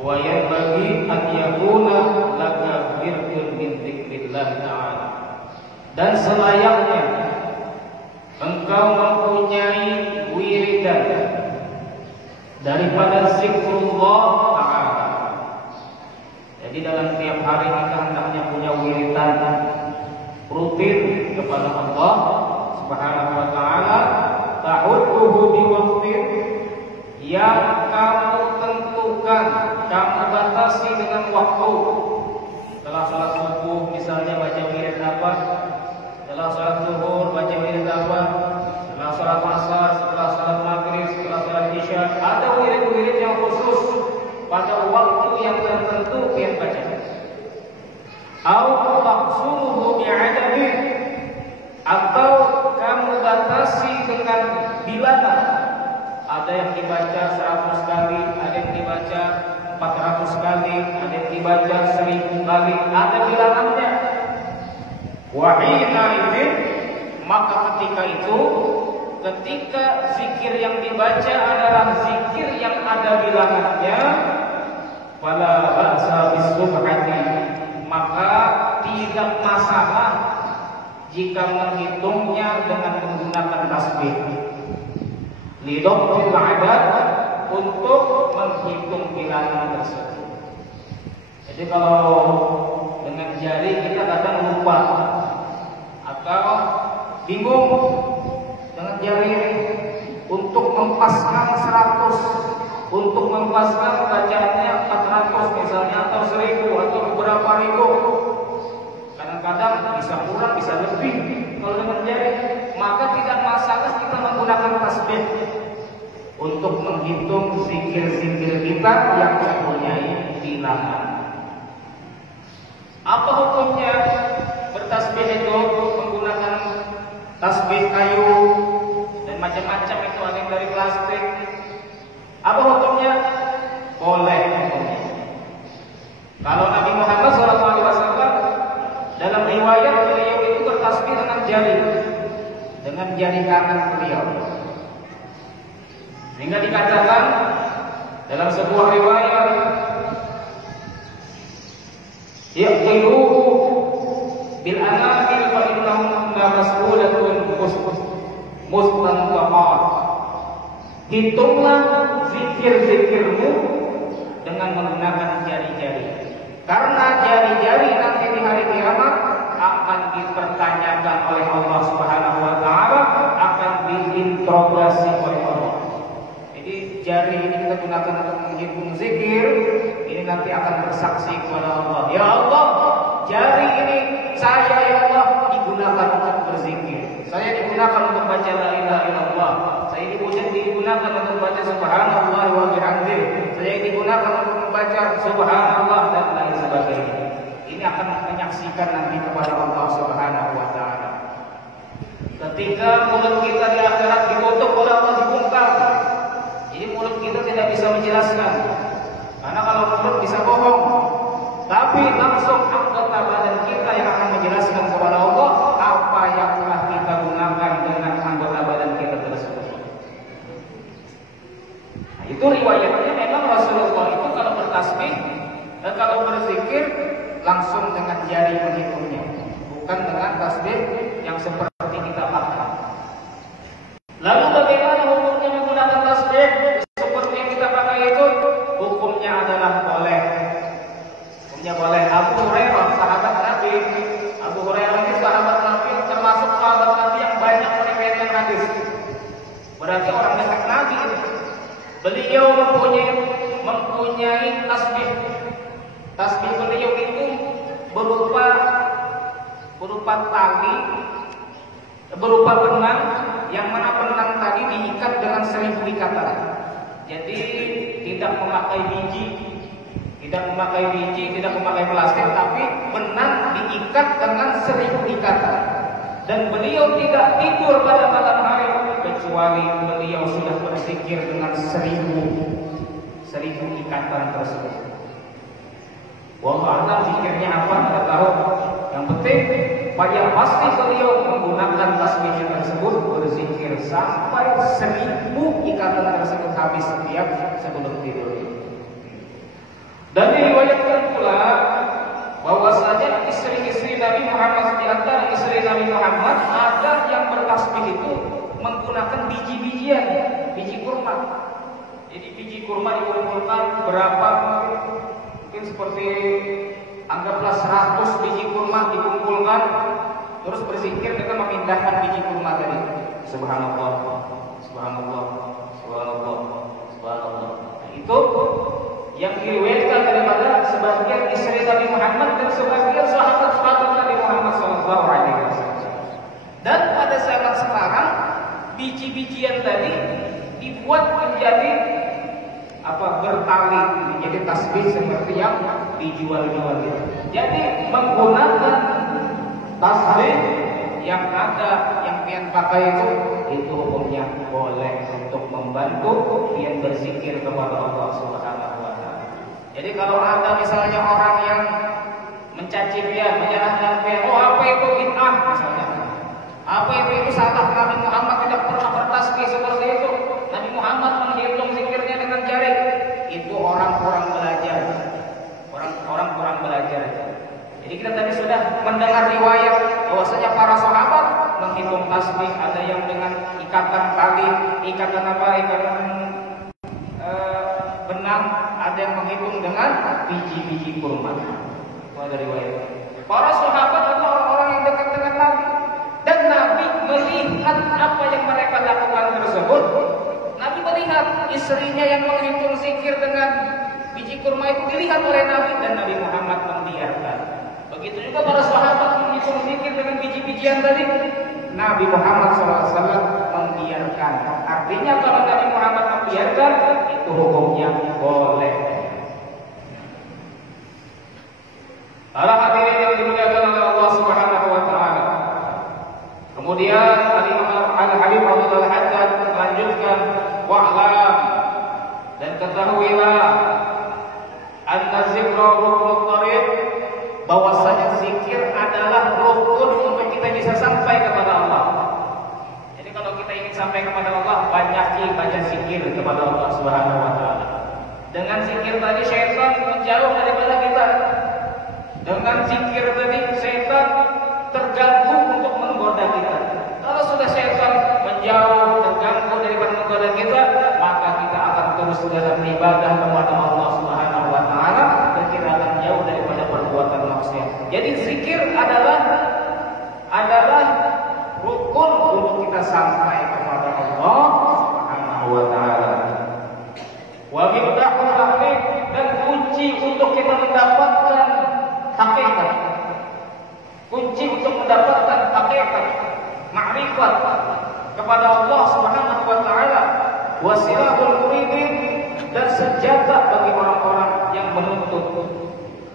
wa yanbaghi an yakuna laka wirdun min dzikrillah ta'ala. Dan selayaknya engkau mempunyai wiridan daripada zikrullah ta'ala. Jadi dalam tiap hari kita hendaknya punya wiridan rutin kepada Allah Subhanahu wa taala, ta'udduhu bi waqtin, yang kamu tentukan, kamu batasi dengan waktu. Setelah salat subuh misalnya baca wirid apa? Setelah salat zuhur baca wirid apa? Setelah salat asar, setelah salat maghrib, setelah salat isya, ada wirid-wirid yang khusus pada waktu yang tertentu yang baca. Au taqsuruhu bi'adadin, atau kamu batasi dengan bilangan. Ada yang dibaca 100 kali, ada yang dibaca 400 kali, ada yang dibaca 1000 kali, ada bilangannya. Wa hina idzin, maka ketika itu, ketika zikir yang dibaca adalah zikir yang ada bilangannya, fala ba'sa bis-subhati, maka tidak masalah jika menghitungnya dengan menggunakan tasbih. Lidobtil adad, untuk menghitung bilangan tersebut. Jadi kalau dengan jari kita kadang lupa atau bingung dengan jari ini untuk mempaskan 100, untuk mempaskan bacaannya 400 misalnya, atau 1000 atau beberapa ribu. Kadang-kadang bisa kurang, bisa lebih kalau dengan jari. Maka tidak masalah kita menggunakan tasbih untuk menghitung zikir-zikir kita yang mempunyai bilangan. Apa hukumnya bertasbih itu? Menggunakan tasbih kayu dan macam-macam, itu ada yang dari plastik. Apa hukumnya? Boleh hukumnya. Kalau Nabi Muhammad SAW dalam riwayat beliau itu bertasbih dengan jari kanan beliau. Sehingga dikatakan dalam sebuah riwayat, "Yaqiluhu bil anamil fa innahum la mas'ulatun mustanqat." Hitunglah zikir-zikirmu dengan menggunakan jari-jari, karena jari-jari nanti di hari kiamat akan dipertanyakan oleh Allah Subhanahu wa taala, akan diinterogasi oleh Allah. Jadi jari ini kita gunakan untuk menghitung zikir, ini nanti akan bersaksi kepada Allah. Ya Allah, jari ini saya ya Allah digunakan untuk berzikir. Saya digunakan untuk baca la ilaha illallah. Saya digunakan untuk baca subhanallah wa bihamdih. Saya digunakan untuk membaca subhanallah dan lain sebagainya. Ini akan menyaksikan nanti kepada Allah Subhanahu wa taala. Ketika mulut kita di akhirat ditutup oleh Allah, dibungkam. Jadi mulut kita tidak bisa menjelaskan. Karena kalau mulut bisa bohong, tapi langsung anggota badan kita yang akan menjelaskan kepada Allah apa yang telah kita gunakan dengan anggota badan kita tersebut. Nah, itu riwayatnya memang Rasulullah itu kalau bertasbih dan kalau berzikir langsung dengan jari menghitungnya, bukan dengan tasbih yang seperti kita pakai. Lalu bagaimana hukumnya menggunakan tasbih seperti yang kita pakai itu? Hukumnya adalah boleh. Hukumnya boleh. Abu Hurairah, sahabat Nabi. Abu Hurairah ini sahabat Nabi, termasuk sahabat Nabi yang banyak meriwayatkan hadis. Berarti orang dekat Nabi ini. Beliau mempunyai tasbih. Tasbih beliau itu berupa tali, berupa benang, yang mana benang tadi diikat dengan 1000 ikatan. Jadi tidak memakai biji, tidak memakai plastik, tapi benang diikat dengan 1000 ikatan. Dan beliau tidak tidur pada malam hari kecuali beliau sudah berzikir dengan 1000 ikatan tersebut. Wallahu a'lam zikirnya apa kita tahu. Yang penting yang pasti beliau menggunakan tasbihnya tersebut berzikir sampai 1000 ikatan tersebut habis setiap sebelum tidur. Dan diriwayatkan pula bahwasanya istri-istri Nabi Muhammad, di antara istri Nabi Muhammad ada yang bertasbih itu menggunakan biji-bijian, biji kurma. Jadi biji kurma dikumpulkan berapa? Mungkin seperti anggaplah 100 biji kurma dikumpulkan, terus berzikir dengan memindahkan biji kurma tadi. Subhanallah, subhanallah, subhanallah, subhanallah. Nah, itu yang diriwayatkan daripada sebagian istri Nabi Muhammad dan sebagian sahabat-sahabat Nabi Muhammad SAW. Dan pada zaman sekarang biji-bijian tadi dibuat menjadi bertali, menjadi tasbih seperti yang dijual-jual itu. Jadi menggunakan tasbih yang ada yang pian pakai itu hukumnya boleh untuk membantu pian berzikir kepada Allah Subhanahu wa taala. Jadi kalau ada misalnya orang yang mencaci pian, menyalahkan pian, oh apa itu bid'ah misalnya. Apa itu salah, Nabi Muhammad tidak pernah bertasbih seperti itu. Nabi Muhammad menghitung zikirnya dengan jari. Itu orang-orang belajar. Orang-orang belajar. Jadi kita tadi sudah mendengar riwayat bahwasanya para sahabat menghitung tasbih, ada yang dengan ikatan tali, ikatan benang, ada yang menghitung dengan biji-biji kurma. Itu ada riwayat. Para sahabat adalah orang-orang yang dekat dengan Nabi. Dan Nabi melihat apa yang mereka lakukan tersebut. Nabi melihat istrinya yang menghitung zikir dengan biji kurma itu dilihat oleh Nabi, dan Nabi Muhammad membiarkan. Begitu juga para sahabat menghitung zikir dengan biji-bijian tadi, Nabi Muhammad SAW membiarkan. Artinya kalau Nabi Muhammad membiarkan, itu hukumnya boleh. Para hadirin yang dimuliakan oleh Allah Subhanahu wa taala. Kemudian Al-Habib Abdul Haddad melanjutkan, wa'lam, dan ketahuilah anna zikra ruknut thariq, bahwasanya zikir adalah rukun untuk kita bisa sampai kepada Allah. Jadi kalau kita ingin sampai kepada Allah, banyak baca zikir kepada Allah Subhanahu wa taala. Dengan zikir tadi syaitan menjauh daripada kita. Dengan zikir tadi syaitan terganggu untuk menggoda kita. Kalau sudah syaitan menjauh, terganggu daripada menggoda kita, maka kita akan terus dalam ibadah kepada Allah Subhanahu wa taala dan kita akan jauh daripada perbuatan maksiat. Jadi zikir adalah rukun untuk kita sampai kepada Allah Subhanahu wa taala. Wa miftahul tahqiq, dan kunci untuk kita mendapatkan hakikat. Kunci untuk mendapatkan hakikat, ma'rifat kepada Allah Subhanahu wa taala, wasilahul muridin, dan senjata bagi orang-orang yang menuntut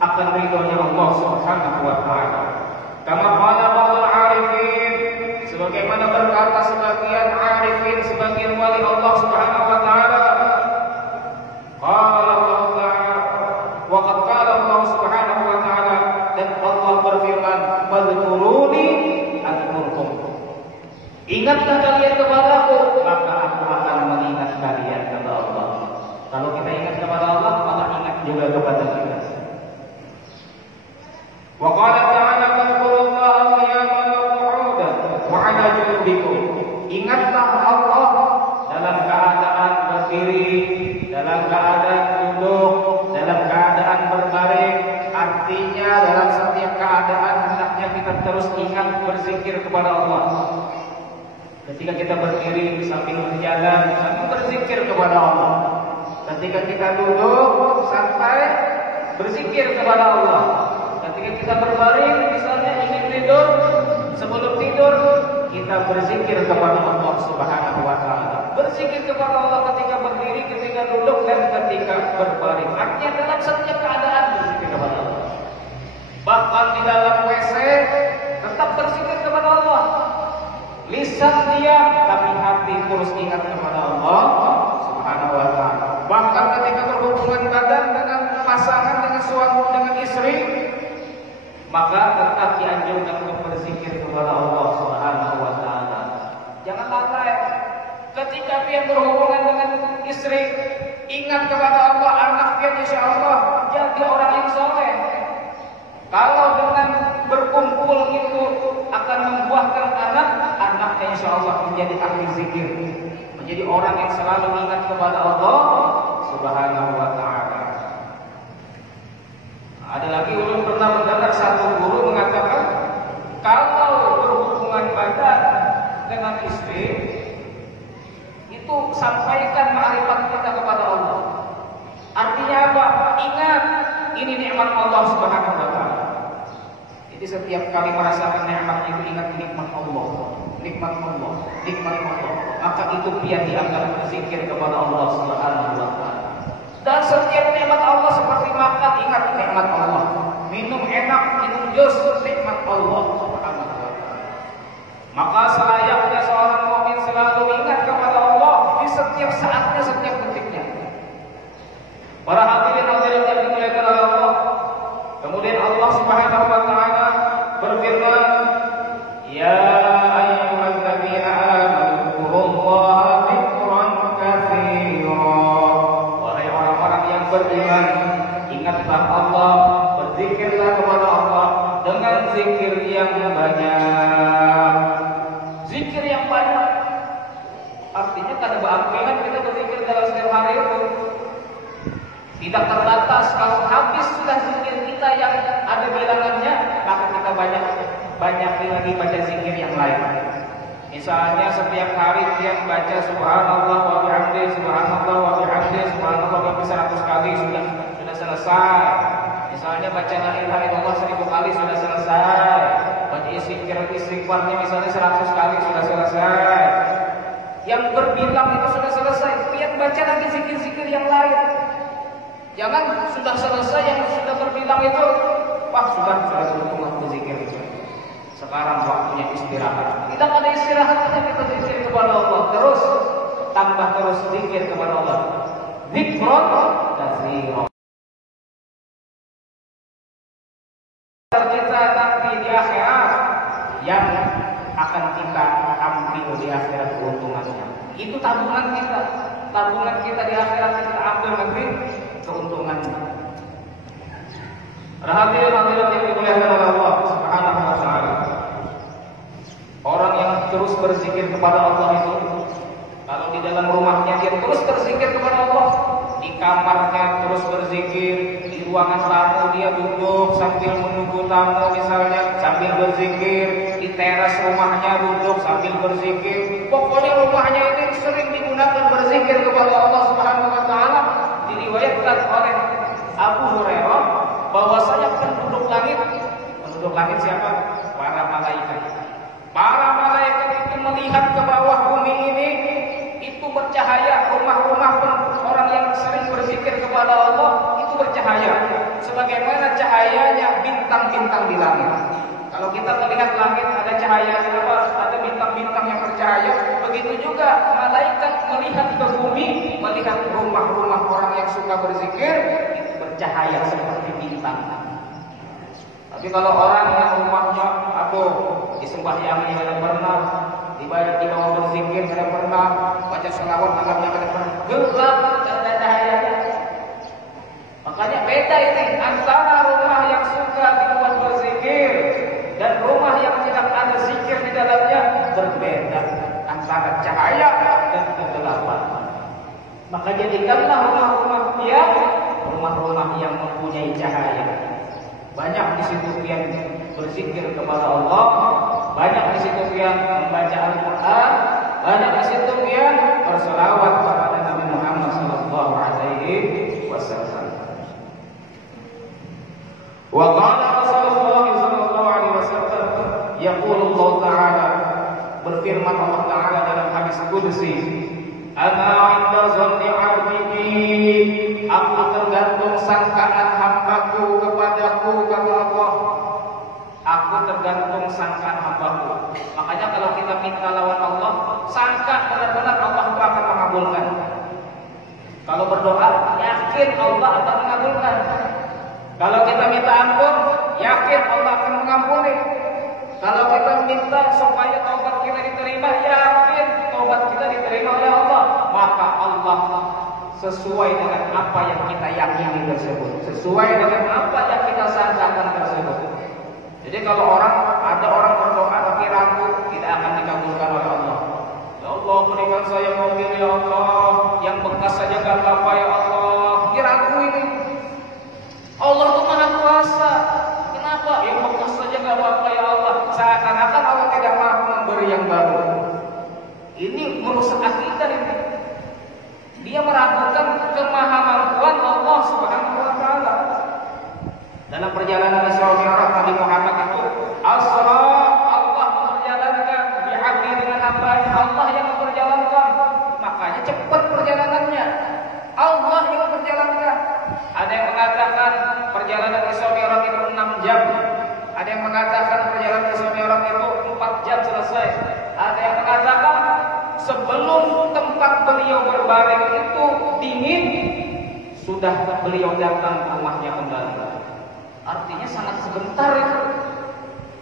akan ridhonya Allah Subhanahu wa taala. Kama qala ba'dul arifin, sebagaimana berkata sebagian arifin, sebagian wali Allah Subhanahu wa taala, qala Allah ta'ala, wa qad qala Allah Subhanahu wa taala, dan Allah berfirman, fadhkuruni adkurkum. Ingatlah kalian kepadaku, maka aku akan mengingat kalian, kata Allah. Kalau kita ingat kepada Allah, maka ingat juga kepada kita. Wa qala ta'ala, fadhkurullaha qiyaman wa qu'udan wa 'ala junubikum. Ingatlah Allah dalam keadaan berdiri, dalam keadaan duduk, dalam keadaan berbaring. Artinya dalam setiap keadaan hendaknya kita terus ingat berzikir kepada Allah. Ketika kita berdiri sambil berjalan, sambil berzikir kepada Allah. Ketika kita duduk santai, berzikir kepada Allah. Ketika kita berbaring, misalnya ingin tidur, sebelum tidur kita berzikir kepada Allah Subhanahu wa taala. Berzikir kepada Allah ketika berdiri, ketika duduk, dan ketika berbaring. Artinya dalam setiap keadaan berzikir kepada Allah. Bahkan di dalam WC tetap berzikir kepada Allah. Lisan diam, tapi hati terus ingat kepada Allah Subhanahu wa taala. Bahkan ketika berhubungan badan dengan pasangan, dengan suami, dengan istri, maka tetap dianjurkan untuk berzikir kepada Allah Subhanahu wa taala. Jangan lalai. Ketika dia berhubungan dengan istri, ingat kepada Allah, anak dia insya Allah, jaga dia orang yang soleh. Kalau dengan berkumpul itu akan membuahkan anak, anaknya insya Allah menjadi ahli zikir, menjadi orang yang selalu ingat kepada Allah Subhanahu wa Ta'ala. Ada lagi ulun pernah mendengar satu guru mengatakan, kalau berhubungan badan dengan istri itu sampaikan ma'rifat kita kepada Allah. Artinya apa? Ingat, ini nikmat Allah Subhanahu wa Ta'ala. Jadi setiap kali merasakan nikmat itu ingat nikmat Allah, nikmat Allah, nikmat Allah. Maka itu biar dianggap berzikir kepada Allah Subhanahu wa Ta'ala. Dan setiap nikmat Allah seperti makan, ingat nikmat Allah. Minum enak, minum jus, nikmat Allah Subhanahu wa Ta'ala. Maka selayaknya seorang mukmin selalu ingat kepada Allah di setiap saatnya, setiap detiknya. Para hadirin yang dimuliakan oleh Allah. Kemudian Allah Subhanahu wa Ta'ala berfirman, ya ayyuhalladzina amanu dzkurullaha dzikran katsira. Wahai orang-orang yang beriman, ingatlah Allah, berzikirlah kepada Allah dengan zikir yang banyak. Zikir yang banyak artinya kada berangkelan kita berzikir dalam setiap hari itu. Tidak terbatas, kalau habis sudah zikir kita yang ada bilangannya, maka kita banyak lagi baca zikir yang lain. Misalnya setiap hari dia baca subhanallah wa bihamdi, subhanallah wa bihamdi, subhanallah wa bihamdi 100 kali sudah selesai. Misalnya baca la ilaha illallah 1000 kali sudah selesai. Baca istighfarnya misalnya 100 kali sudah selesai. Yang berbilang itu sudah selesai. Biar baca lagi zikir-zikir yang lain. Jangan sudah selesai yang sudah terbilang itu, wah sudah beruntung berzikir itu. Sekarang waktunya istirahat. Tidak ada istirahatnya kita zikir kepada Allah. Terus tambah terus zikir kepada Allah. Dzikron katsira. Kita nanti di akhirat yang akan kita ambil di akhirat keuntungannya. Itu tabungan kita. Tabungan kita di akhirat kita ambil nanti keuntungannya. Hadirin yang dimuliakan oleh Allah Subhanahu wa Ta'ala. Orang yang terus berzikir kepada Allah itu, kalau di dalam rumahnya dia terus berzikir kepada Allah, di kamarnya terus berzikir, di ruangan tamu dia duduk sambil menunggu tamu misalnya sambil berzikir, di teras rumahnya duduk sambil berzikir. Pokoknya rumahnya ini sering digunakan berzikir kepada Allah Subhanahu wa Ta'ala. Diriwayatkan oleh Abu Hurairah bahwasanya penduduk langit siapa? Para malaikat. Para malaikat itu melihat ke bawah bumi ini, itu bercahaya. Rumah-rumah orang yang sering berzikir kepada Allah itu bercahaya, sebagaimana cahayanya bintang-bintang di langit. Kalau kita melihat langit ada cahaya, ada bintang-bintang yang bercahaya. Begitu juga malaikat melihat ke bumi, melihat rumah-rumah orang yang suka berzikir, itu bercahaya seperti bintang. Tapi kalau orang yang rumahnya di sembahyangnya kada pernah, di bawah berzikir kada pernah, baca selawat malamnya kada pernah, gelap dan ada cahayanya. Makanya beda ini antara rumah yang suka dibuat berzikir dan rumah yang tidak ada zikir di dalamnya. Berbeda antara cahaya dan kegelapan. Maka jadikanlah rumah-rumah yang mempunyai cahaya. Banyak di situ yang berzikir kepada Allah, banyak di situ yang membaca Al-Quran, banyak di situ yang berselawat kepada Nabi Muhammad SAW. Wa qala Rasulullah sallallahu alaihi wasallam, yaqulu Allah Ta'ala, berfirman Allah Ta'ala dalam hadis qudsi, ana 'inda dhanni 'abdi, aku tergantung sangkaan hambaku kepadaku, kata Allah. Aku tergantung sangkaan hambaku. Makanya kalau kita minta lawan Allah, sangka benar-benar Allah itu akan mengabulkan. Kalau berdoa, yakin Allah akan mengabulkan. Kalau kita minta ampun, yakin Allah akan mengampuni. Kalau kita minta supaya taubat kita diterima, yakin taubat kita diterima oleh Allah. Maka Allah sesuai dengan apa yang kita yakini tersebut, sesuai dengan apa yang kita sangkakan tersebut. Jadi kalau ada orang berdoa tapi ragu, tidak akan dikabulkan oleh Allah. Ya Allah, berikan saya mobil ya Allah, yang bekas saja gak apa-apa ya Allah. Dia ragu ini. Allah itu Maha Kuasa. Kenapa? Yang bekas saja gak apa-apa ya Allah. Seakan-akan Allah tidak mampu memberi yang baru. Ini merusak akidah ini. Dia meragukan kemahamampuan Allah Subhanahu wa taala. Dalam perjalanan Isra Mi'raj Nabi Muhammad itu Asra, Allah memperjalankan bi'abdi dengan hambanya, Allah yang memperjalankan. Makanya cepat perjalanannya. Allah yang memperjalankan. Ada yang mengatakan perjalanan Isra Mi'raj itu 6 jam. Ada yang mengatakan perjalanan Isra Mi'raj itu 4 jam selesai. Ada yang mengatakan sebelum tempat beliau berbaring itu dingin, sudah beliau datang ke rumahnya kembali. Artinya sangat sebentar itu.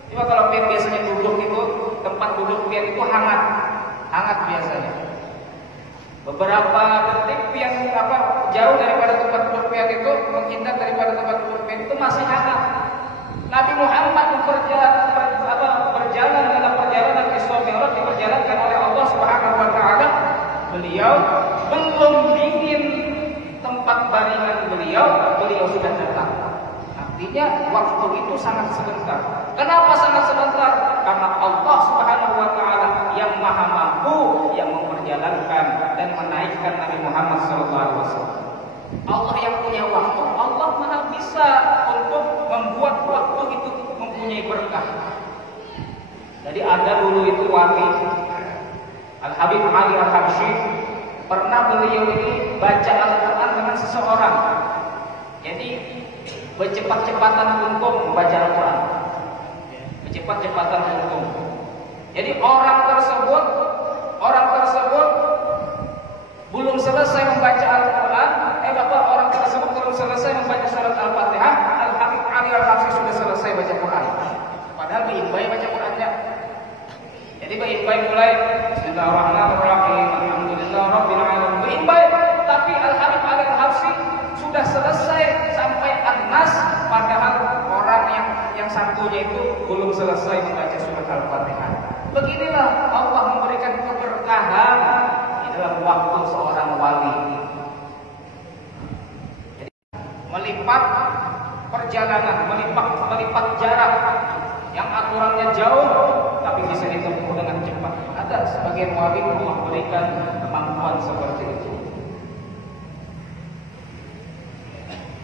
Cuma kalau pian biasanya duduk itu, tempat duduk pian itu hangat biasanya. Beberapa detik pian jauh daripada tempat duduk pian itu, menghindar daripada tempat duduk pian itu masih hangat. Nabi Muhammad berjalan dalam perjalanan Isra Mi'raj diperjalankan oleh Allah Subhanahu wa taala. Beliau belum dingin tempat baringan beliau sudah datang. Artinya waktu itu sangat sebentar. Kenapa sangat sebentar? Karena Allah Subhanahu wa taala yang Maha Mampu yang memperjalankan dan menaikkan Nabi Muhammad SAW. Allah yang punya waktu, Allah Maha bisa untuk membuat waktu itu mempunyai berkah. Jadi ada dulu itu wali Al-Habib Ali Al-Habsyi, pernah beliau ini baca Al-Quran dengan seseorang. Jadi bercepat-cepatan untuk membaca Al-Quran, bercepat-cepatan untuk. Jadi orang tersebut belum selesai membaca Al-Quran, orang tersebut belum selesai membaca surat Al-Fatihah, Al-Habib Ali Al-Habsyi sudah selesai baca Quran. Padahal baik baca Qurannya. Jadi baik mulai Bismillahirrahmanirrahim, Alhamdulillahirabbil alamin. Baik, tapi Al-Habib Ali Al-Habsyi sudah selesai sampai An-Nas, padahal orang yang satunya itu belum selesai membaca surat Al-Fatihah. Beginilah Allah memberikan keberkahan di dalam waktu seorang wali. Melipat perjalanan, melipat jarak yang aturannya jauh tapi bisa ditempuh dengan cepat. Ada sebagian wali Allah memberikan kemampuan seperti itu.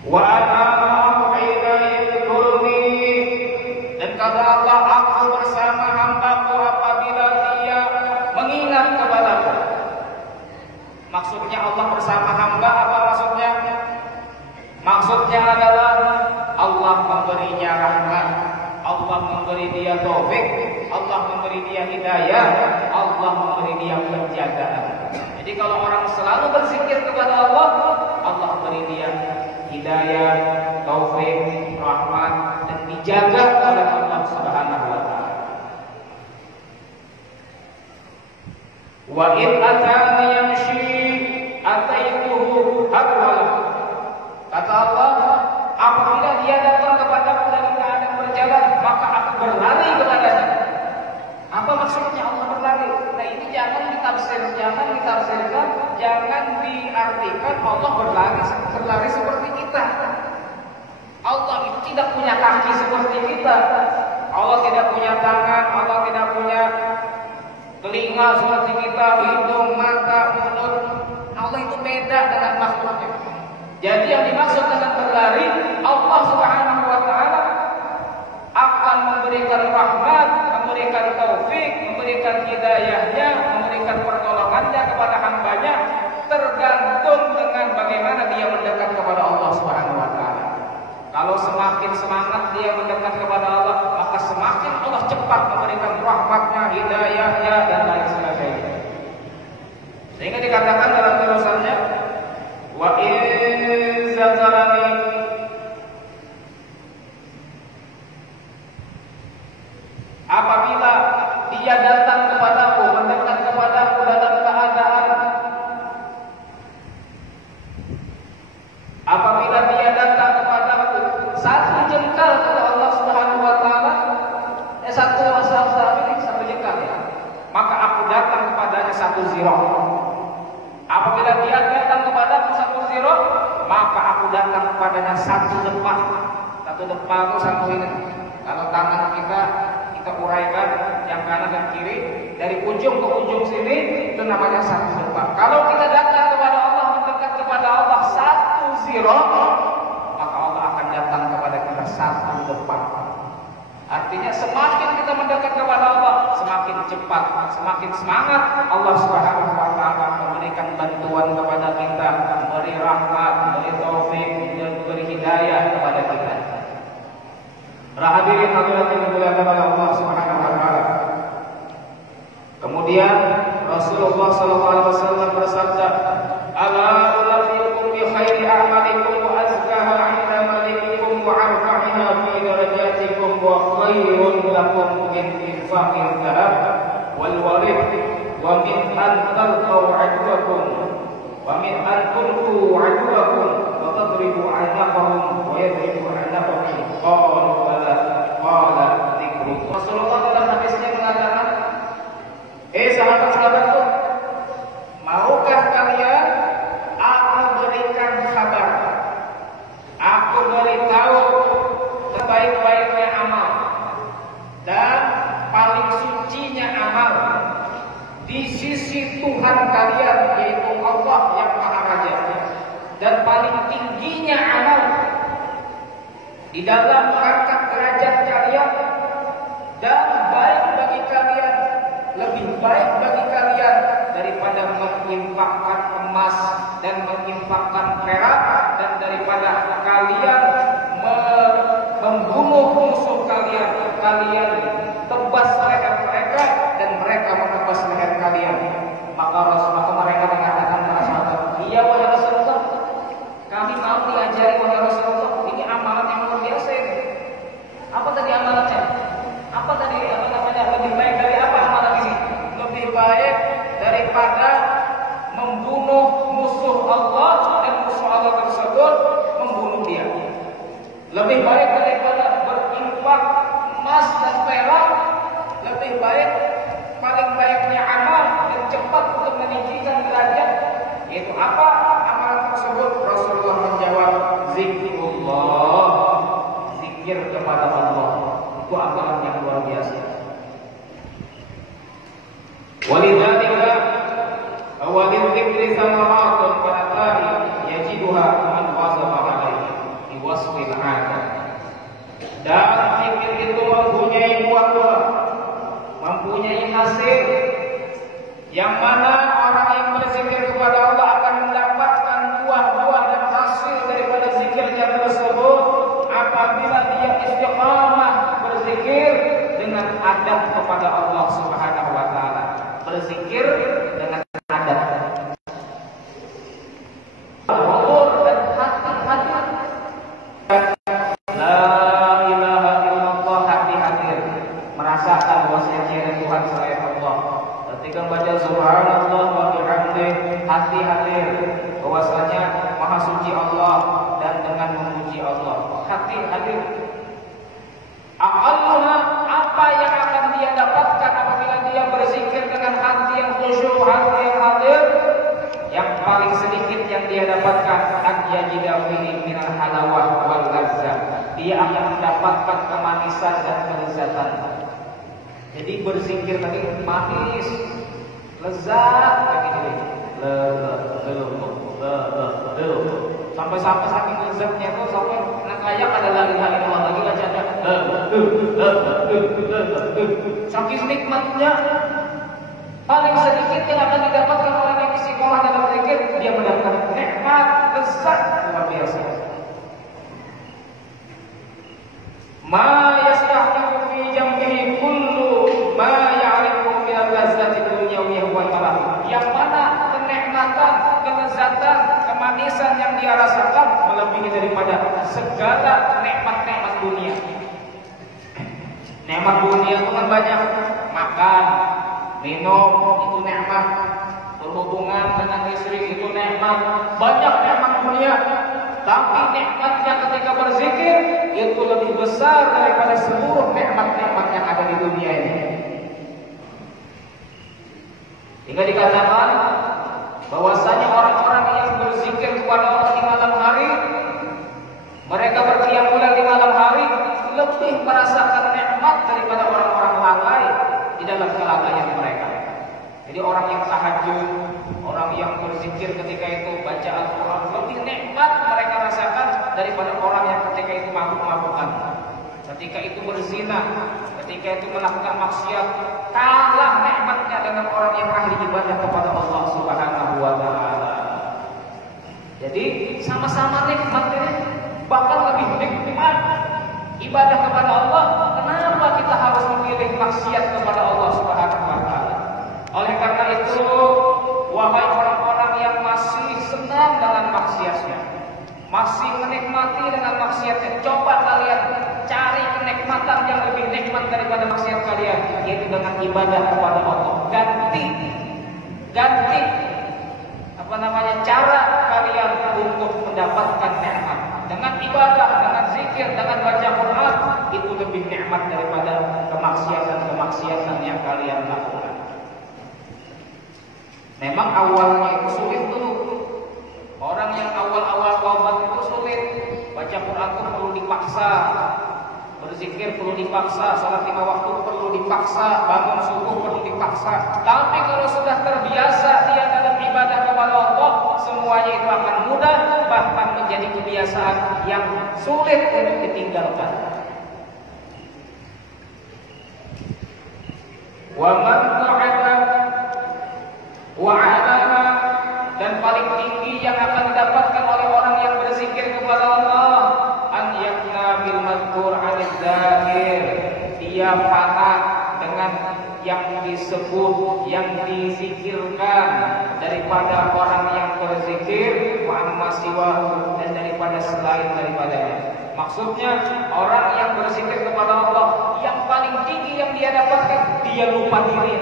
Wa ana hina yadhkuruni, dan kata Allah, aku bersama hambaku apabila dia mengingat kepadaku. Maksudnya Allah bersama hamba apa maksudnya? Maksudnya adalah Allah memberinya rahmat, Allah memberi dia taufik, Allah memberi dia hidayah, Allah memberi dia penjagaan. Jadi kalau orang selalu berzikir kepada Allah, Allah beri dia hidayah, taufik, rahmat, dan dijaga oleh Allah Subhanahu wa taala. Wa in atani yamshi ataituhu harwala. Kata Allah, apabila dia datang kepadaku dalam keadaan berjalan, maka aku berlari kepadanya. Apa maksudnya Allah berlari? Nah ini jangan ditafsirkan, jangan diartikan Allah berlari seperti kita. Allah itu tidak punya kaki seperti kita. Allah tidak punya tangan, Allah tidak punya telinga seperti kita, hidung, mata, mulut. Allah itu beda dengan makhluknya. Jadi yang dimaksud dengan berlari, Allah Subhanahu wa taala akan memberikan rahmat, memberikan taufik, memberikan hidayahnya, memberikan pertolongannya kepada hambanya, tergantung dengan bagaimana dia mendekat kepada Allah Subhanahu wa taala. Kalau semakin semangat dia mendekat kepada Allah, maka semakin Allah cepat memberikan rahmatnya, hidayahnya, dan lain sebagainya. Sehingga dikatakan dalam terusannya, wa in zakarani, apabila dia datang kepadaku, mendekat kepadaku dalam keadaan kepadanya satu depak. Satu depak itu satu ini. Kalau tangan kita uraikan yang kanan dan kiri dari ujung ke ujung sini, itu namanya satu depak. Kalau kita datang kepada Allah, mendekat kepada Allah satu zirah, maka Allah akan datang kepada kita satu depak. Artinya semakin kita mendekat kepada Allah, semakin cepat, semakin semangat Allah Subhanahu wa taala memberikan bantuan kepada kita, memberi rahmat, memberi taufik, dan memberi hidayah kepada kita. Hadirin hadirat yang dimuliakan oleh Allah Subhanahu wa taala. Kemudian Rasulullah sallallahu alaihi wasallam bersabda, "Ala ulatikum bi khairi a'malikum wa azkaha 'inda malikikum wa arfa'iha fi darajatikum wa khairun lakum min infaqil dhahab wal warid wa min an talqaw 'aduwakum wa min an tulqu 'aduwakum wa tadribu 'anaqahum wa yadribu 'anaqakum." Qala dzikru. Rasulullah dalam hadisnya mengatakan, sahabat-sahabatku, maukah kalian aku berikan kabar, aku beritahu sebaik-baiknya amal dan paling sucinya amal di sisi Tuhan kalian, yaitu Allah yang Maha Raja, dan paling tingginya amal di dalam mengangkat derajat kalian, dan baik bagi kalian, lebih baik bagi kalian daripada menginfakkan emas dan menginfakkan perak, dan daripada kalian membunuh musuh kalian, kalian tebas leher mereka dan mereka menebas leher kalian. Maka mereka mengatakan para sahabat, "Iya wahai Rasulullah, kami mau diajari wahai Rasulullah, ini amalan yang luar biasa ini." Apa tadi amalannya? Apa tadi lebih baik dari apa amalan ini? Lebih baik daripada membunuh musuh Allah dan musuh Allah tersebut membunuh dia. Lebih baik daripada berinfak emas dan perak. Lebih baik, paling baiknya amal yang cepat untuk meninggikan derajat, yaitu apa amalan tersebut? Rasulullah menjawab, zikrullah, zikir kepada Allah. Itu amalan yang luar biasa. Walidzalika awalil dzikri samaratun fa'atari yajiduha man wasaba alaihi bi wasfil 'ada. Dan zikir itu mempunyai buah-buah, mempunyai hasil, yang mana orang yang berzikir kepada Allah akan mendapatkan buah-buah dan hasil daripada zikirnya tersebut apabila dia istiqamah berzikir dengan adab kepada Allah Subhanahu wa taala. Berzikir dengan adab. Umur dan hati-hati. La ilaha illallah, hati-hati merasakan bahwasanya tiada Tuhan selain Allah. Ketika membaca subhanallah wa bihamdihi, hati-hati bahwasanya maha suci Allah dan dengan memuji Allah. Hati-hati. Aqalluha, apa yang akan dia dapatkan apabila dia berzikir dengan hati yang khusyuk, hati yang hadir? Yang paling sedikit yang dia dapatkan, an yajida fihi minal halawah wal lazzah. Dia akan mendapatkan kemanisan dan kelezatan. Jadi berzikir tadi manis, lezat begitu. Sampai saking lezatnya itu sampai anak kayak ada la ilaha illallah lagi bacanya. Saking nikmatnya, paling sedikit yang akan didapatkan orang yang istiqomah dalam zikir, dia mendapatkan nikmat lezat luar biasa. Ma yastahiqu fi jambihi kullu ma ya'rifu min al-lazzati dunyawiyah wal marah. Yang mana kenikmatan, kelezatan, kemanisan yang dia rasakan melebihi daripada segala nikmat-nikmat dunia. Nikmat dunia itu kan banyak, makan, minum itu nikmat, berhubungan dengan istri itu nikmat, banyak nikmat dunia. Tapi nikmatnya ketika berzikir itu lebih besar daripada seluruh nikmat-nikmat yang ada di dunia ini. Hingga dikatakan bahwasanya orang-orang yang berzikir kepada Allah di malam hari lebih merasakan nikmat daripada orang-orang lalai di dalam kelalaian mereka. Jadi orang yang tahajud, orang yang berzikir ketika itu baca Al-Quran, lebih nikmat mereka rasakan daripada orang yang ketika itu mabuk-mabukan, ketika itu berzina, ketika itu melakukan maksiat. Kalah nikmatnya dengan orang yang ahli ibadah kepada Allah Subhanahu wa Ta'ala. Jadi sama-sama nikmat ini, bahkan lebih nikmat ibadah kepada Allah. Kenapa kita harus memilih maksiat kepada Allah Subhanahu wa Ta'ala? Oleh karena itu, wahai orang-orang yang masih senang dengan maksiatnya, masih menikmati dengan maksiatnya, coba kalian cari kenikmatan yang lebih nikmat daripada maksiat kalian, yaitu dengan ibadah kepada Allah. Ganti cara kalian untuk mendapatkan nikmat dengan ibadah, dengan zikir, dengan baca Quran. Itu lebih nikmat daripada kemaksiatan yang kalian lakukan. Memang awalnya itu sulit dulu. Orang yang awal-awal taubat itu sulit. Baca Quran itu perlu dipaksa, berzikir perlu dipaksa, salat 5 waktu perlu dipaksa, bangun subuh perlu dipaksa. Tapi kalau sudah terbiasa dia dalam ibadah kepada Allah, semuanya itu akan mudah, bahkan menjadi kebiasaan yang sulit untuk ditinggalkan. Wa man wa'ala, dan paling tinggi yang akan didapatkan oleh orang yang berzikir kepada Allah, an yakna bil madhkur 'anil dzakir, dia fana dengan yang disebut, yang dizikirkan daripada orang yang berzikir, wa amma siwahu, dan daripada selain daripadanya. Maksudnya orang yang berzikir kepada Allah, yang paling tinggi yang dia dapatkan, dia lupa diri.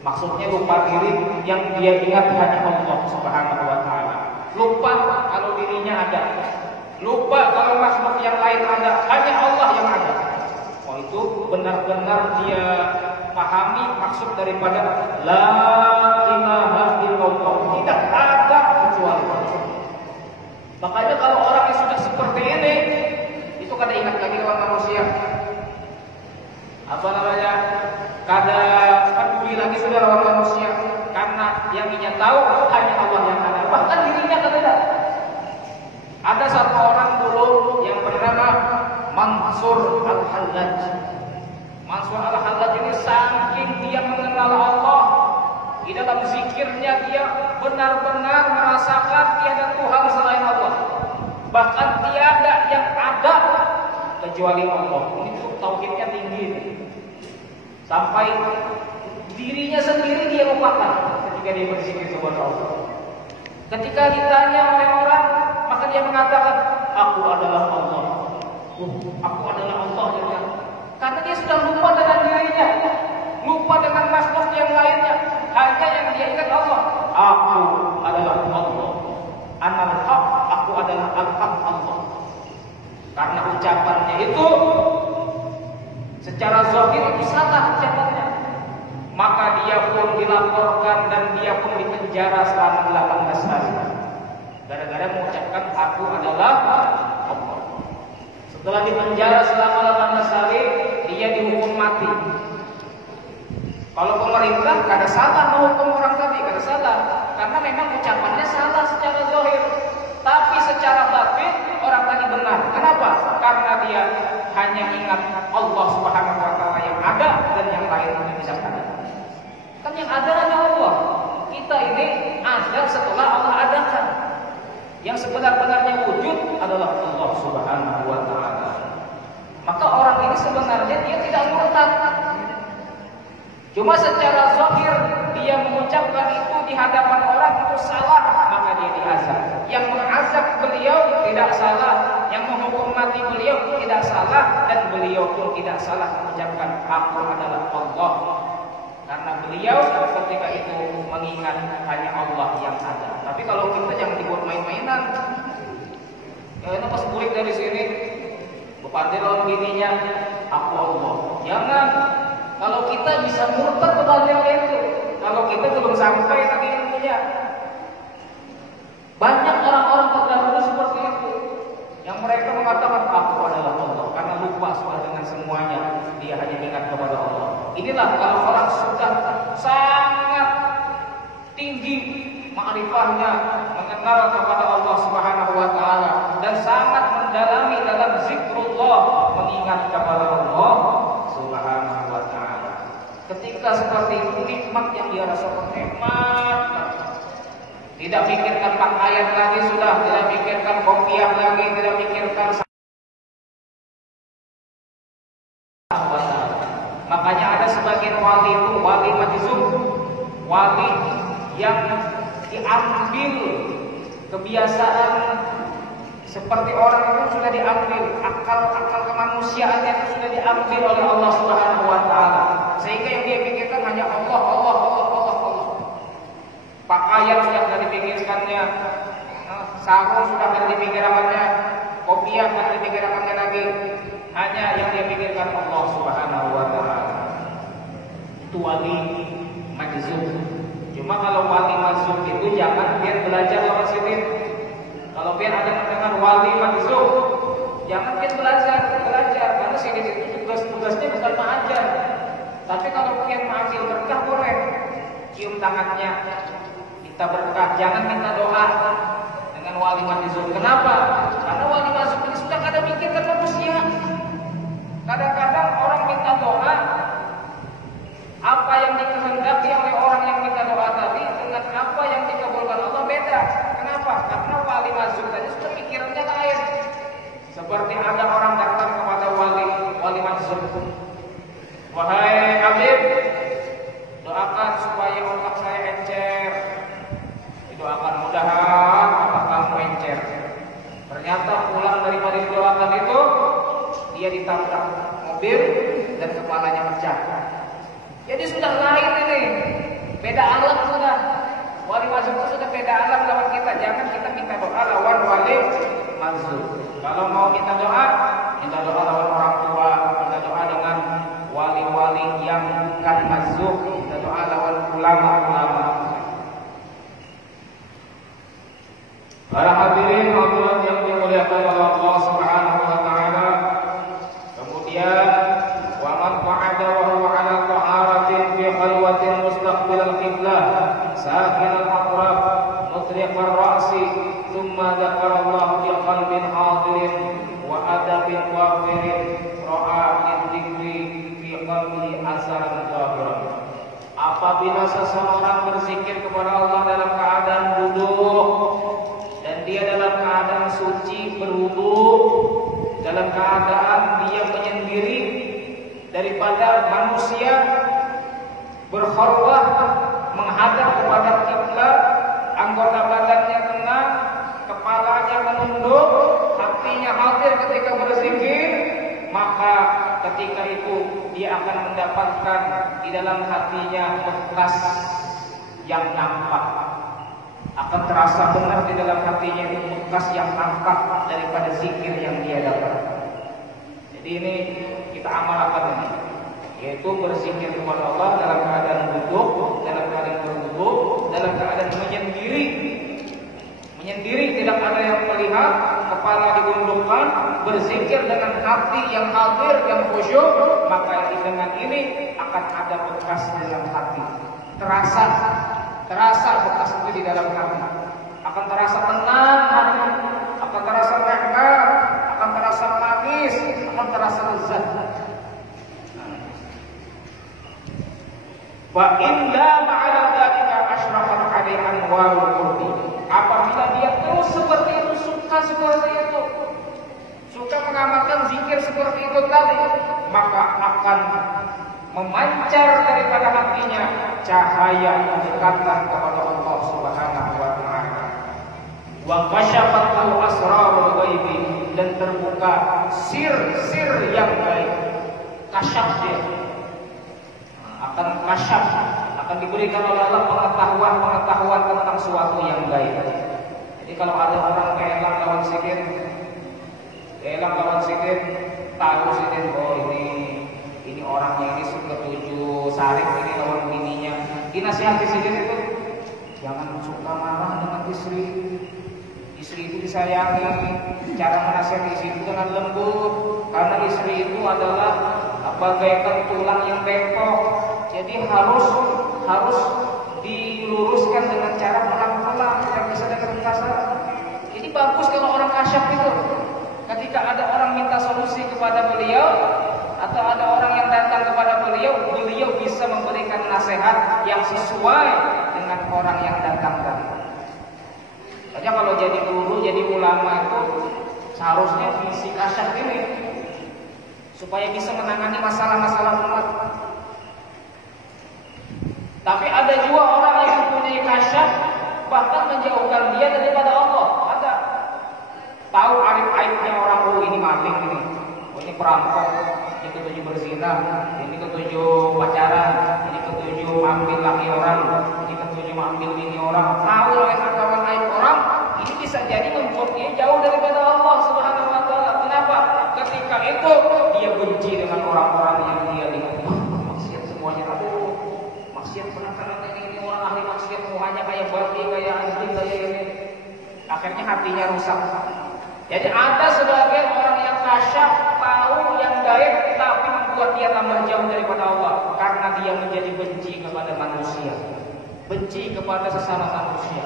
Maksudnya lupa diri, yang dia ingat hanya Allah Subhanahu wa Ta'ala. Lupa kalau dirinya ada, lupa kalau makhluk yang lain ada, hanya Allah yang ada. Oh, itu benar-benar dia pahami maksud daripada la ilaha illallah, tidak ada kecuali Allah. Makanya kalau orang yang sudah seperti ini, itu kada ingat lagi orang manusia, kada peduli lagi sudah orang manusia, karena yang dia tahu hanya Allah yang ada, bahkan dirinya tidak. Ada satu orang dulu yang bernama Mansur Al-Hallaj. Mansur Al-Hallaj ini saking dia mengenal Allah, di dalam zikirnya dia benar-benar merasakan tiada Tuhan selain Allah, bahkan tiada yang ada kecuali Allah. Ini tauhidnya tinggi, sampai dirinya sendiri dia lupakan ketika dia berzikir kepada Allah. Ketika ditanya oleh orang, maka dia mengatakan, aku adalah Allah. Aku adalah Allah. Karena dia sudah lupa dengan dirinya, lupa dengan makhluk yang lainnya, hanya yang dia ingat Allah. Aku adalah Allah. Anal haq, aku adalah al-haq Allah. Karena ucapannya itu secara zahir itu salah ucapannya, maka dia pun dilaporkan dan dia pun dipenjara selama 18 hari gara-gara mengucapkan aku adalah Allah. Setelah dipenjara selama 18 hari, dia dihukum mati. Kalau pemerintah kada salah menghukum orang tadi, kada salah, karena memang ucapannya salah secara zahir, tapi secara batin orang tadi benar. Kenapa? Karena dia hanya ingat Allah Subhanahu wa Ta'ala yang ada, dan yang lain tidak ada. Kan yang ada hanya Allah. Kita ini ada setelah Allah adakan. Yang sebenar-benarnya wujud adalah Allah Subhanahu wa Ta'ala. Maka orang ini sebenarnya dia tidak murtad, cuma secara zahir dia mengucapkan itu di hadapan orang itu salah, maka dia diazab. Yang mengazab beliau tidak salah, yang menghukum mati beliau tidak salah, dan beliau pun tidak salah mengucapkan aku adalah Allah, karena beliau ketika itu mengingat hanya Allah yang ada. Tapi kalau kita jangan dibuat main-mainan. Ya, pas bulik dari sini berpandai lawan dirinya aku Allah. Jangan. Kalau kita bisa murtad kepada yang itu, kalau kita belum sampai lagi ilmunya. Banyak orang-orang terdahulu seperti itu, yang mereka mengatakan aku adalah Allah, karena inilah kalau orang sudah sangat tinggi ma'rifahnya, mengenal kepada Allah Subhanahu wa taala dan sangat mendalami dalam zikrullah, mengingat kepada Allah Subhanahu wa taala. Ketika seperti itu nikmat yang dia rasakan nikmat. Tidak pikirkan pakaian lagi sudah, tidak pikirkan kopiah lagi, tidak pikirkan. Makanya ada sebagian wali itu wali majzub, wali yang diambil kebiasaan seperti orang itu sudah diambil akal kemanusiaannya itu sudah diambil oleh Allah Subhanahu wa taala, sehingga yang dia pikirkan hanya Allah. Pakaian sudah tidak dipikirkannya, sarung sudah tidak dipikirkannya, kopiah tidak dipikirkannya lagi, hanya yang dia pikirkan Allah Subhanahu wa taala. Itu wali majzub. Cuma kalau wali majzub itu jangan biar belajar sama sini. Kalau biar ada dengan wali majzub, jangan biar belajar karena sini itu tugasnya bukan mengajar. Tapi kalau biar mengambil berkah boleh, cium tangannya, minta berkah, jangan minta doa dengan wali majzub. Kenapa? Karena wali majzub ini sudah ada pikirkan manusia. Kadang-kadang orang minta doa, apa yang dikehendaki oleh orang yang minta doa tadi dengan apa yang dikabulkan Allah beda. Kenapa? Karena wali majzub tadi sudah pikirannya lain. Seperti ada orang datang kepada wali majzub, wahai Habib, doakan supaya otak saya encer. Doakan mudahan otak kamu encer. Ternyata pulang daripada didoakan itu, dia ditabrak mobil dan kepalanya pecah. Jadi sudah lain ini, beda alam sudah. Wali majzub itu sudah beda alam lawan kita. Jangan kita minta doa lawan wali majzub. Kalau mau minta doa lawan orang tua, minta doa dengan wali-wali yang bukan majzub, minta doa lawan ulama-ulama. Para hadirin hadirat yang dimuliakan oleh Allah Subhanahu wa taala. Kemudian wa man qa'ada wa huwa 'ala taharatin fi khalwatin mustaqbil al-qiblah sakin al-atraf mutriq ar-ra'si thumma dzakara Allah bi qalbin hadirin wa adabin wafirin ra'a min dzikri fi qalbihi asaran zahiran. Apabila seseorang berzikir kepada Allah dalam keadaan duduk dan dia dalam keadaan suci berwudu, dalam keadaan dia menyendiri daripada manusia, berkhalwah menghadap kepada kiblat, anggota badannya tenang, kepalanya menunduk, hatinya hadir ketika berzikir, maka ketika itu dia akan mendapatkan di dalam hatinya bekas yang nampak. Akan terasa benar di dalam hatinya itu bekas yang nampak daripada zikir yang dia dapat. Jadi ini kita amalkan ini, yaitu berzikir kepada Allah dalam keadaan duduk, dalam keadaan berwudu, dalam keadaan menyendiri tidak ada yang melihat, kepala digundukkan, berzikir dengan hati yang hadir, yang khusyuk, maka dengan ini akan ada bekas di dalam hati. Terasa bekas itu di dalam hati. Akan terasa tenang hati, akan terasa nikmat, akan terasa manis, akan terasa lezat. Wa inna ma'ala dzalika asyraqat 'alaihi anwarul qurbi. Apabila dia terus seperti itu, suka seperti itu, suka mengamalkan zikir seperti itu tadi, maka akan memancar daripada hatinya cahaya kedekatan kepada Allah Subhanahu wa taala. Wa kasyafat lahu asrarul ghaibi, dan terbuka sir-sir yang gaib. Kasyaf dia akan kasyaf, akan diberikan oleh Allah pengetahuan tentang suatu yang gaib. Jadi kalau ada orang keelang lawan sikit, tahu sikit, oh ini orangnya ini suka tujuh saring ini lawan bininya. Dinasihati sikit itu, jangan suka marah dengan istri. Istri itu disayangi, cara menasihati istri itu dengan lembut, karena istri itu adalah bagaikan tulang yang bengkok. Jadi harus diluruskan dengan cara pelan-pelan, tidak bisa dengan kasar. Jadi bagus kalau orang kasyaf itu, ketika ada orang minta solusi kepada beliau atau ada orang yang datang kepada beliau bisa memberikan nasihat yang sesuai dengan orang yang datang tadi. Saja kalau jadi guru, jadi ulama itu seharusnya visi kasyaf ini supaya bisa menangani masalah-masalah umat. Tapi ada juga orang yang mempunyai kasyaf bahkan menjauhkan dia daripada Allah. Ada tahu aib-aibnya orang, oh ini maling ini, oh ini perampok, ini ketujuh berzina, ini ketujuh pacaran, ini ketujuh ambil laki orang, ini ketujuh ambil bini orang. Tahu kawan aib orang, ini bisa jadi membuat dia jauh daripada Allah Subhanahu wa taala. Kenapa? Ketika itu dia benci dengan orang-orang yang dia lihat. Maksiat semuanya, aduh, maksiat penakaran ini orang ahli maksiat, hanya kayak babi, kayak anjing, kayak ini. Akhirnya hatinya rusak. Jadi ada sebagian orang yang kasyaf, tahu yang gaib, tapi membuat dia tambah jauh daripada Allah karena dia menjadi benci kepada manusia, benci kepada sesama manusia.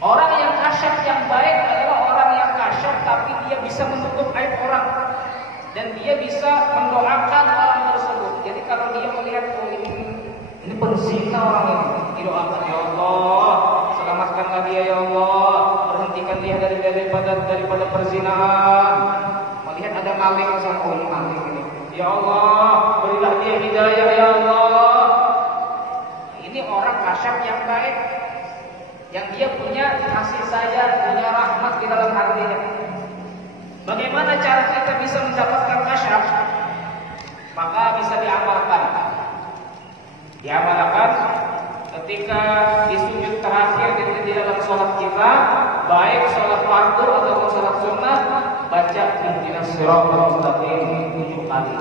Orang yang kasyaf yang baik adalah orang yang kasyaf tapi dia bisa menutup aib orang dan dia bisa mendoakan orang tersebut. Jadi kalau dia melihat, oh ini penzina orang ini, didoakan, ya Allah, selamatkanlah dia ya Allah, berhentikan dia daripada perzinahan. Melihat ada maling, oh ini maling ini, ya Allah, berilah dia hidayah ya Allah. Ini orang kasyaf yang baik, yang dia punya kasih sayang, punya rahmat di dalam hatinya. Bagaimana cara kita bisa mendapatkan kasyaf? Maka bisa diamalkan. Diamalkan ketika di sujud terakhir di dalam sholat kita, baik sholat fardu atau sholat sunnah, baca ihdinas siratal mustaqim 7 kali.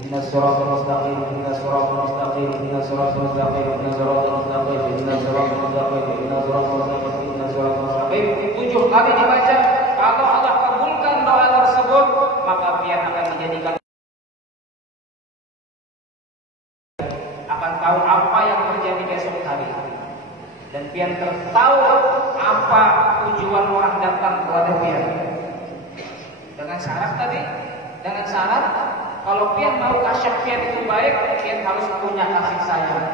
Ihdinas siratal mustaqim, ihdinas siratal mustaqim, ihdinas siratal mustaqim, ihdinas siratal mustaqim, ihdinas siratal mustaqim, ihdinas siratal mustaqim, ihdinas siratal mustaqim 7 kali dibaca. Kalau Allah kabulkan doa tersebut, maka dia akan dijadikan, akan tahu apa yang terjadi besok hari, dan pian tahu apa tujuan orang datang kepada pian. Dengan syarat tadi, dengan syarat kalau pian mau kasyaf pian itu baik, pian harus punya kasih sayang.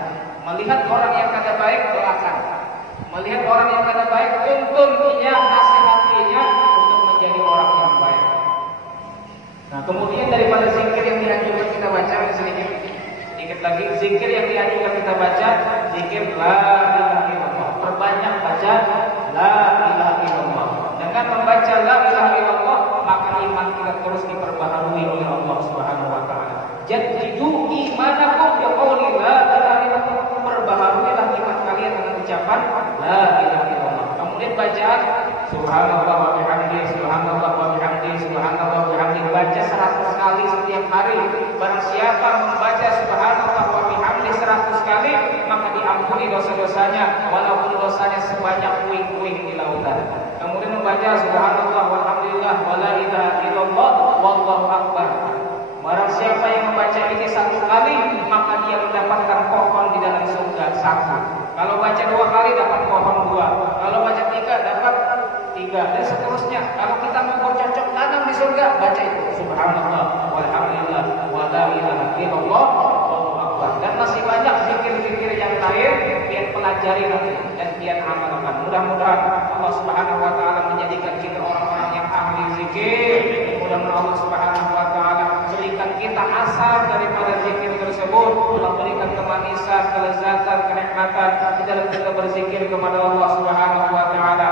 Melihat orang yang kada baik, doakan. Melihat orang yang kada baik, tuntun dia, nasihatinya untuk menjadi orang yang baik. Nah, kemudian daripada zikir yang dianjurkan kita baca sedikit lagi, zikir yang dianjurkan kita baca, zikir la ilaha illallah. Perbanyak baca la ilaha illallah. Dengan membaca la ilaha illallah, maka iman kita terus diperbaharui oleh Allah Subhanahu wa taala. Jadidu imanakum bi qouli la ilaha illallah. Perbaharuilah iman kalian dengan ucapan la ilaha illallah. Kemudian bacaan subhanallah wa bihamdihi, subhanallah wa bihamdihi, subhanallah wa bihamdihi, baca 100 kali setiap hari. Barang siapa membaca subhanallah wa bihamdihi 100 kali, maka diampuni dosa-dosanya walaupun dosanya sebanyak puing-puing di lautan. Kemudian membaca subhanallah walhamdulillah wala ilaha illallah wallahu akbar. Barang siapa yang membaca ini 1 kali, maka dia mendapatkan pohon di dalam surga 1. Kalau baca 2 kali dapat pohon 2. Kalau baca 3 dapat 3 dan seterusnya. Kalau kita mau bercocok tanam di surga, baca itu subhanallah walhamdulillah wala ilaha illallah wallahu akbar. Dan masih banyak zikir-zikir yang lain yang pelajari nanti dan yang amalkan. Mudah-mudahan Allah Subhanahu wa taala menjadikan kita orang-orang yang ahli zikir. Mudah-mudahan Allah Subhanahu wa taala berikan kita asal daripada zikir tersebut. Allah berikan kemanisan, kelezatan, kenikmatan di dalam kita berzikir kepada Allah Subhanahu wa taala.